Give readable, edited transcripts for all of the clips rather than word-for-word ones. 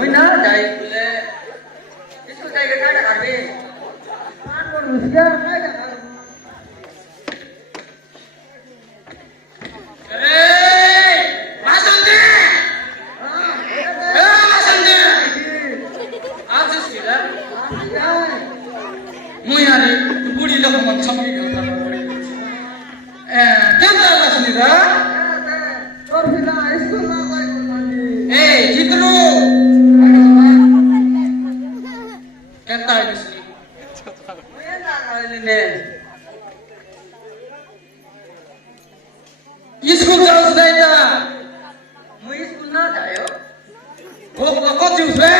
ওই না যাই বলে কিছু জায়গা কাটা কাটবে আর কোন মুশকিল নাই কাটা स्कूल जाओ नहीं मुझे स्कूल ना जायो वो कौन सी उसमें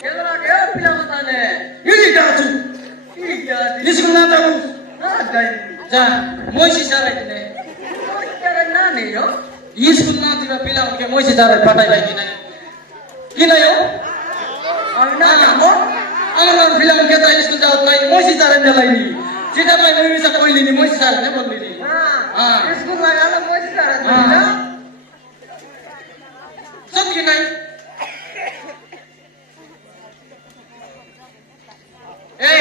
केला के पिला मत आने ये क्या तू स्कूल ना जाओ ना जाए जा मोशी जा रहे थे क्या करना नहीं हो स्कूल ना दिवा पिला के मोशी जा रहे पढ़ाई लगी नहीं कि नहीं हो और ना हो अगर पिला के तो स्कूल जाओ तो मोशी जा रहे नहीं सीधा मैं मूवी से कोई नहीं मोशी जा रहे बोल रही हां स्कूल लगा लो मोशी जा रहे ना सब की नहीं ए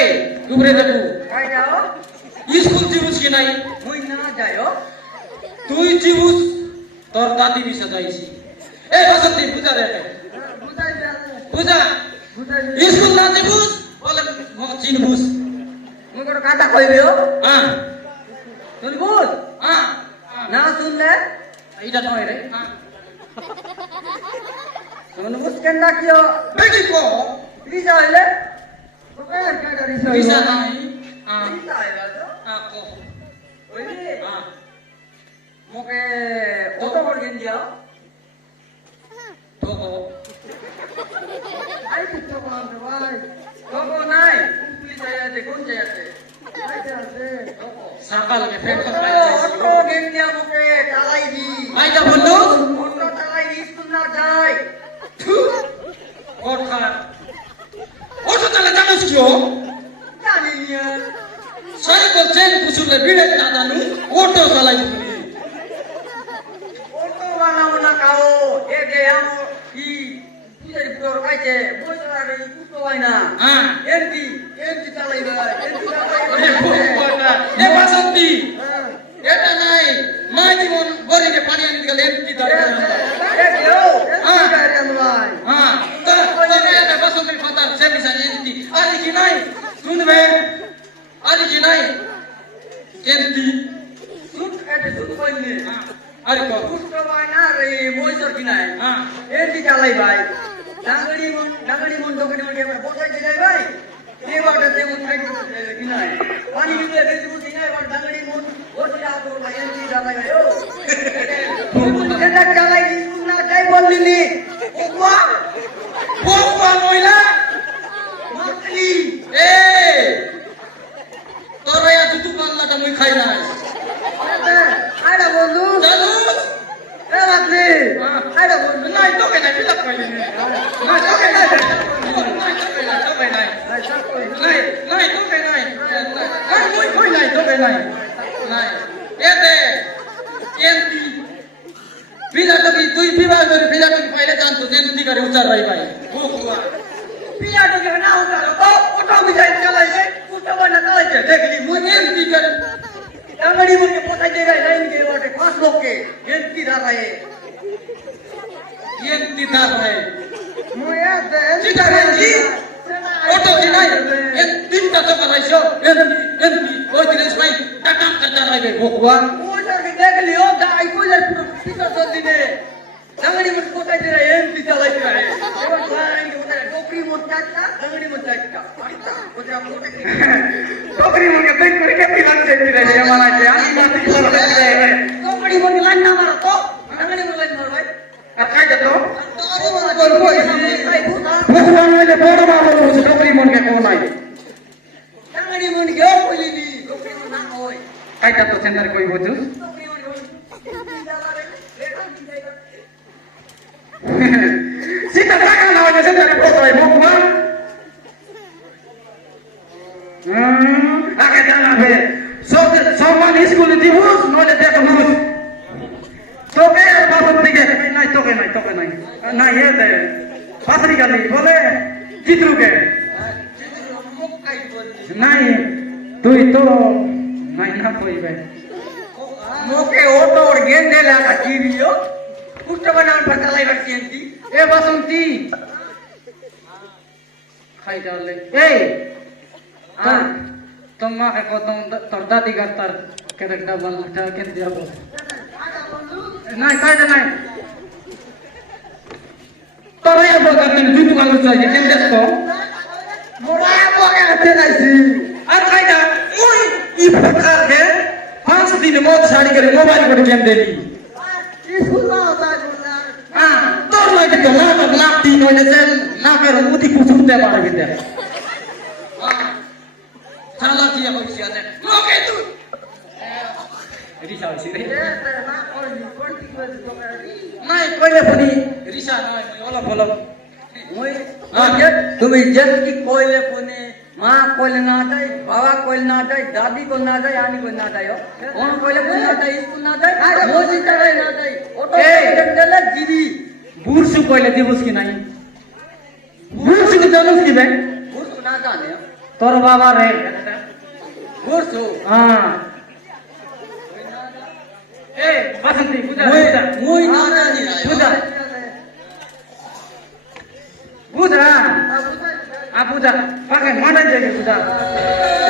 दुबरे देखो आ जाओ स्कूल जीवस की नहीं मुई ना जायो तू जीवस तोर दादी भी सजाईसी ए बसंती पूजा रे पूजा स्कूल ना जीवस बोले मो चिनबुस मो को काटा कइबो हां सुनबुस हां ना सुनले इटा तो रे हां सुनबुस केना कियो बेटी को रीजा आइले ओकर का रीजा रीजा नहीं हां रीजा आइला तो हां को ओइले हां मोके ओतो बोल गेन दिया तो आई तो काम रे भाई तो नहीं पुलिस आया थे कौन जाया थे सकाल के फेंक कर ओतो गेन दिया मोके तालाई दी भाई का बोलो ओतो तालाई दी स्कूल ना जाए कोट खा ओतो ताला जानो क्यों जानी नहीं सही को चेन कुसुले भिड़े ना दानु ओतो तालाई ओतो वाला ना काओ ए दे हम की पूजा पुरो काइते बोजरा रे कुतो वाइना हां एंटी तालाई बा एंटी तालाई ए बसंती एटा नाही माय जीवन गरी के पानी आनी गले एंटी तालाई ए देओ हां गाड़ी अनवाई हां तो एटा बसंती फतार से मिसानी एंटी आली की नाही सुन बे आली की नाही एंटी सुन एटे सुन कोइले हां अरे को कुतो वाइना रे मोइसर की नाही हां एंटी तालाई भाई डांगड़ी मन डोकड़ी मन के बोटाई दे भाई ये बात ते उठाई कि नाही पानी में दे तू कि नाही बात डांगड़ी मन बोटी आ तो एंटी डाला गयो एटा चलाई ना काय बोलली नी ओवा मोइला मकली ए तोरा या तू पाला ता मुई खाई नाही आडा बोलू चलू ए बातली आडा बोलू नाही तो के नाही पिला कइले नाही तो के नाही नहीं तो के नहीं कोई नहीं तो के नहीं ये दे एंटी पिला तो की तू पिला तो पहले जान तो एंटी करे उतार रही भाई वो हुआ पिला तो के ना उतार तो ऑटो में जाए चला जाए कुछ बना चला जाए देख ली मुझे एंटी करे डांगड़ी मुझे पोता दे रहा लाइन के रोटे 5 लोग के एंटी डाल रहे मुया दे सीधा जी ऑटो की नहीं ये तीनटा तो कराइछो एंटी कोई दिनेश भाई काम करता रहे भगवान वो जब देख लियो दाई को ले सीधा तो दिने डांगड़ी मुझे पोता दे रहा एंटी चलाई रहा है और लाइन के उधर टोकरी मोटा का डांगड़ी मोटा का पड़ता उधर मोटे टोकरी मोटे देख कर के पिलान दे रहे हैं हमारा के आनी बात की लग रहे हैं टोकरी मोटी लाइन ना मारो तो डांगड़ी मोटी लाइन मारो भाई काय देतो भगवान ने बोल मारो उस टोकरी मन के कोन आई डांगड़ी मन के कोई दी टोकरी मन ना होय काय देतो सेंटर कोई बोझू टोकरी मन सीता टाका ना होय सेंटर पोतोय भगवान आगे जाना है सोमवार स्कूल दिवस नोले देखमुस तो के बाबू दिखे नहीं तो के नहीं ये दे পাথরি গালি বলে চিত্রকে নাই তুই তো নাই না কইবে মোকে ওটো और गेंदे लागा टीवीओ कुछ बनान पतलाई बच्ची एंती এ বাসন্তী খাই তাহলে এই हाँ তোমাকে কত তোর দাদি গার তার কেটে বাংলাটা কেন দিয়াব নাই কাইটা নাই তোরে বলতে তুমি দুটো কালো চাই কেন দেখো मोरा मोके आते नाइसी আর কাইটা ওই ই প্রকার হে 5 দিন মত শাড়ি করে মোবাইল করে গেম দেলি स्कूल ना होता जुना হ্যাঁ তোর নয় দিকে লাখ দিন হইলে যে না করে মুতি কুছুতে পারবি দে শালা দিয়া কইছি আনে মোকে তুই রিসা হইছি রে ना कोई की बात तो करी নাই কইলে ফনি রিসা নয় ওলা বলো ওই তুমি जब की कोयले पुने मां कोयले ना जाए बाबा कोयले ना जाए दादी को ना जाए आनी को ना जाए वहां कोयले पुने ना जाए स्कूल ना जाए मोजी करे ना जाए ऑटो चले जीवी বুরসু কইলে দিবস কি নাই বুরসু কি জানোস কি বে बुर्स ना जाने তোর বাবা রে बुर्स হ্যাঁ এ বাসন্তী বুঝা বুঝা मुई ना जानी বুঝা বুঝা বুঝা পাকে মানা যাবে বুঝা